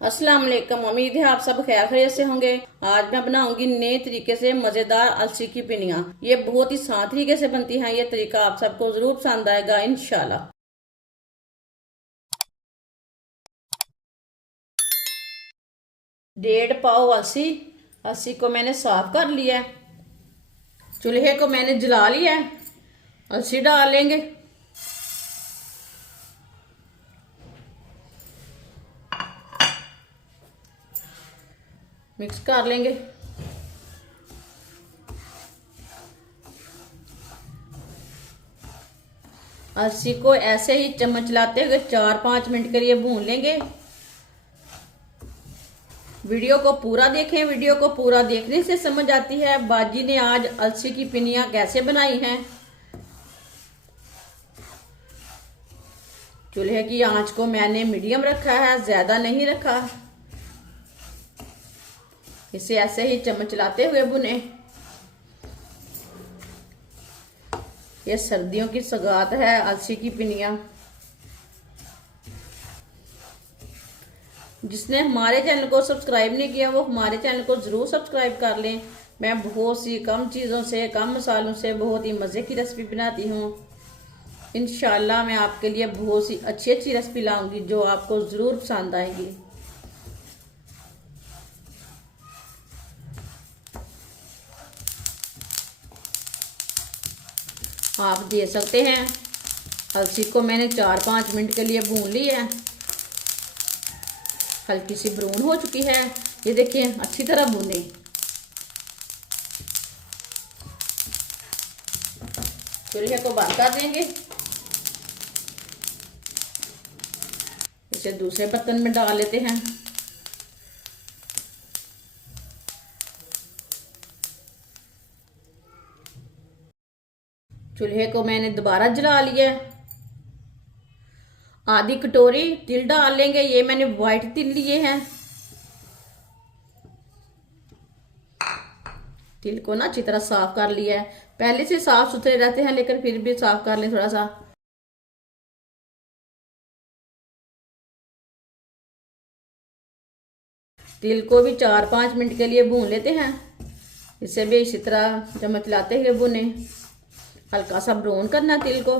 अस्सलाम वालेकुम। उम्मीद है आप सब खैर खैरियत से होंगे। आज मैं बनाऊंगी नए तरीके से मजेदार अलसी की पिनिया। ये बहुत ही आसान तरीके से बनती हैं। ये तरीका आप सबको जरूर पसंद आएगा इंशाल्लाह। 1.5 पाव अलसी। अलसी को मैंने साफ कर लिया है। चूल्हे को मैंने जला लिया है। अलसी डाल लेंगे। मिक्स कर लेंगे। अलसी को ऐसे ही चम्मच चलाते हुए 4-5 मिनट के लिए भून लेंगे। वीडियो को पूरा देखें। वीडियो को पूरा देखने से समझ आती है बाजी ने आज अलसी की पिनिया कैसे बनाई हैं। चूल्हे की आंच को मैंने मीडियम रखा है, ज्यादा नहीं रखा। इसे ऐसे ही चम्मच चलाते हुए भुने। ये सर्दियों की सौगात है अलसी की पिनिया। जिसने हमारे चैनल को सब्सक्राइब नहीं किया वो हमारे चैनल को जरूर सब्सक्राइब कर लें। मैं बहुत सी कम चीज़ों से, कम मसालों से बहुत ही मज़े की रेसिपी बनाती हूँ। इंशाल्लाह मैं आपके लिए बहुत सी अच्छी अच्छी रेसिपी लाऊंगी जो आपको ज़रूर पसंद आएगी। आप दे सकते हैं। अलसी को मैंने 4-5 मिनट के लिए भून लिया है। हल्की सी ब्राउन हो चुकी है। ये देखिए अच्छी तरह भूने। चूल्हे को बंद कर देंगे। इसे दूसरे बर्तन में डाल लेते हैं। चूल्हे को मैंने दोबारा जला लिया है। आधी कटोरी तिल डाल लेंगे। ये मैंने व्हाइट तिल लिए हैं। तिल को ना अच्छी तरह साफ कर लिया है। पहले से साफ सुथरे रहते हैं लेकिन फिर भी साफ कर लें थोड़ा सा। तिल को भी 4-5 मिनट के लिए भून लेते हैं। इसे भी इसी तरह चम्मच चलाते हुए भुने। हल्का सा ब्राउन करना तिल को।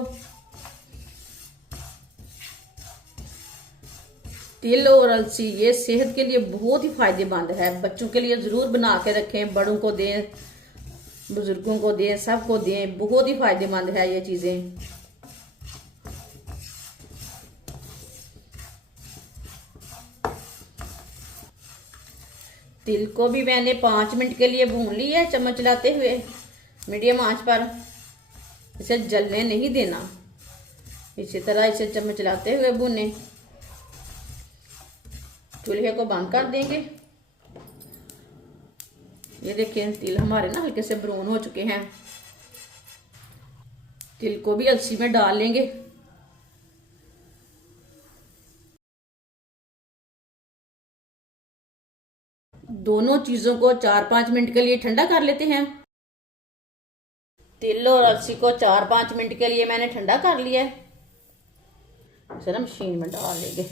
तिल और अलसी ये सेहत के लिए बहुत ही फायदेमंद है। बच्चों के लिए जरूर बना के रखें। बड़ों को दें, बुजुर्गों को दें, सबको दें। बहुत ही फायदेमंद है ये चीजें। तिल को भी मैंने 5 मिनट के लिए भून लिया है चम्मच चलाते हुए मीडियम आंच पर। इसे जलने नहीं देना। इसी तरह इसे चम्मच चलाते हुए भूने। चूल्हे को बंद कर देंगे। ये देखिए तिल हमारे ना हल्के से ब्राउन हो चुके हैं। तिल को भी अलसी में डाल लेंगे। दोनों चीजों को 4-5 मिनट के लिए ठंडा कर लेते हैं। तिल और अलसी को 4-5 मिनट के लिए मैंने ठंडा कर लिया है। इसे ना मशीन में डाल लेंगे।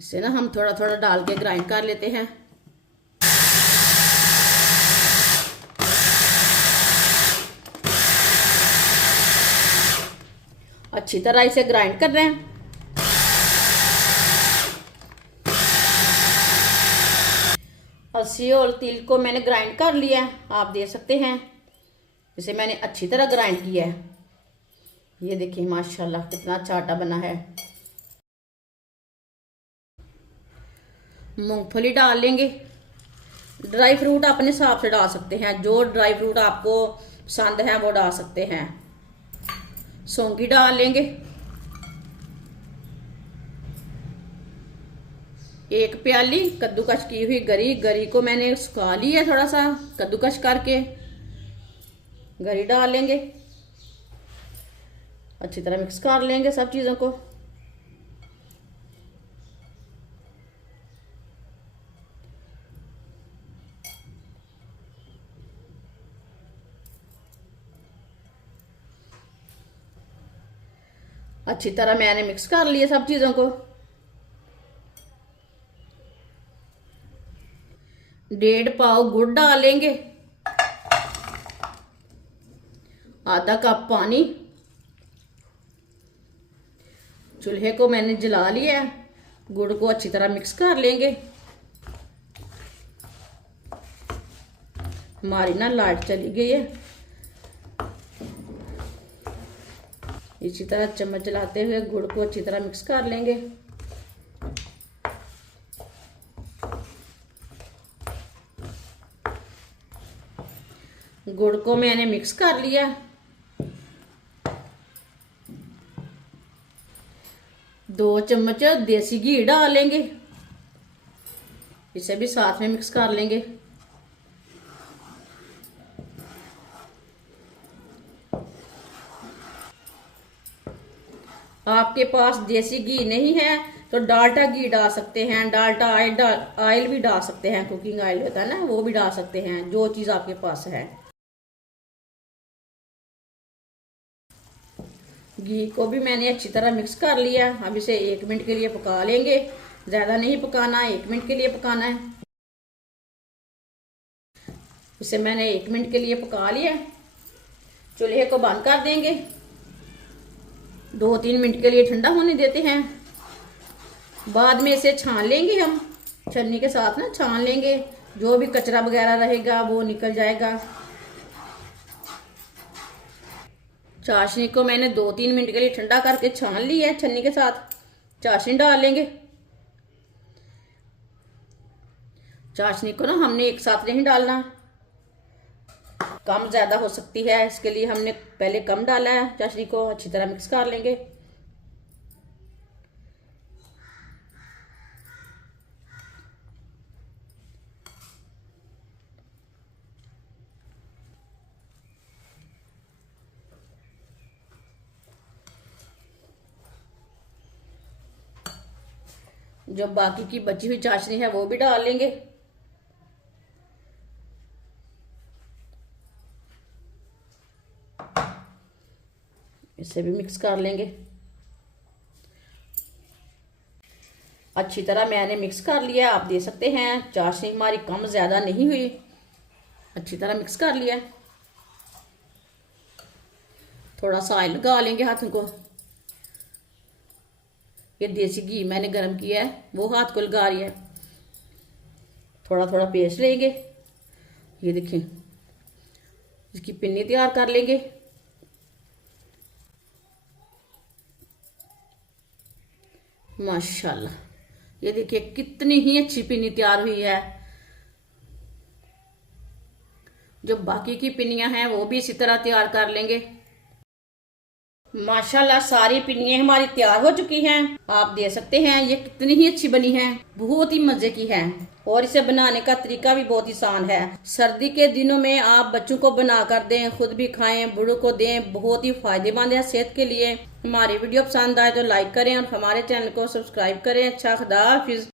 इसे ना हम थोड़ा थोड़ा डाल के ग्राइंड कर लेते हैं। अच्छी तरह इसे ग्राइंड कर रहे हैं। अलसी और तिल को मैंने ग्राइंड कर लिया है। आप देख सकते हैं इसे मैंने अच्छी तरह ग्राइंड किया है। ये देखिए माशाल्लाह कितना अच्छा आटा बना है। मूंगफली डाल लेंगे। ड्राई फ्रूट अपने हिसाब से डाल सकते हैं। जो ड्राई फ्रूट आपको पसंद है वो डाल सकते हैं। सौंगी डाल लेंगे। एक प्याली कद्दूकश की हुई गरी। गरी को मैंने सुखा ली है थोड़ा सा कद्दूकश करके। गरी डाल लेंगे। अच्छी तरह मिक्स कर लेंगे सब चीज़ों को। अच्छी तरह मैंने मिक्स कर लिया सब चीज़ों को। 1.5 पाव गुड़ डालेंगे, आधा कप पानी। चूल्हे को मैंने जला लिया है, गुड़ को अच्छी तरह मिक्स कर लेंगे। हमारी ना लाइट चली गई है। इसी तरह चम्मच चलाते हुए गुड़ को अच्छी तरह मिक्स कर लेंगे। गुड़ को मैंने मिक्स कर लिया। 2 चम्मच देसी घी डालेंगे, इसे भी साथ में मिक्स कर लेंगे। आपके पास देसी घी नहीं है तो डाल्डा घी डाल सकते हैं, डाल्डा ऑयल भी डाल सकते हैं, कुकिंग ऑयल होता है ना, वो भी डाल सकते हैं, जो चीज़ आपके पास है। घी को भी मैंने अच्छी तरह मिक्स कर लिया। अब इसे 1 मिनट के लिए पका लेंगे। ज़्यादा नहीं पकाना, 1 मिनट के लिए पकाना है। इसे मैंने 1 मिनट के लिए पका लिया। चूल्हे को बंद कर देंगे। 2-3 मिनट के लिए ठंडा होने देते हैं। बाद में इसे छान लेंगे, हम छन्नी के साथ ना छान लेंगे, जो भी कचरा वगैरह रहेगा वो निकल जाएगा। चाशनी को मैंने 2-3 मिनट के लिए ठंडा करके छान लिया है छन्नी के साथ। चाशनी डाल लेंगे। चाशनी को ना हमने एक साथ नहीं डालना, कम ज़्यादा हो सकती है, इसके लिए हमने पहले कम डाला है। चाशनी को अच्छी तरह मिक्स कर लेंगे। जो बाकी की बची हुई चाशनी है वो भी डाल लेंगे। इसे भी मिक्स कर लेंगे। अच्छी तरह मैंने मिक्स कर लिया। आप देख सकते हैं चाशनी हमारी कम ज़्यादा नहीं हुई, अच्छी तरह मिक्स कर लिया। थोड़ा सा ऑयल लगा लेंगे हाथों को। ये देसी घी मैंने गर्म किया है, वो हाथ को लगा रही है। थोड़ा थोड़ा पेस्ट लेंगे। ये देखिए, इसकी पिन्नी तैयार कर लेंगे। माशाल्लाह, ये देखिए कितनी ही अच्छी पिन्नी तैयार हुई है। जो बाकी की पिन्नियां हैं वो भी इसी तरह तैयार कर लेंगे। माशाल्लाह सारी पिन्नियां हमारी तैयार हो चुकी हैं। आप देख सकते हैं ये कितनी ही अच्छी बनी है, बहुत ही मजे की है। और इसे बनाने का तरीका भी बहुत आसान है। सर्दी के दिनों में आप बच्चों को बना कर दें, खुद भी खाएं, बूढ़ों को दें, बहुत ही फायदेमंद है सेहत के लिए। हमारी वीडियो पसंद आए तो लाइक करें और हमारे चैनल को सब्सक्राइब करें। अच्छा, खुदा हाफिज।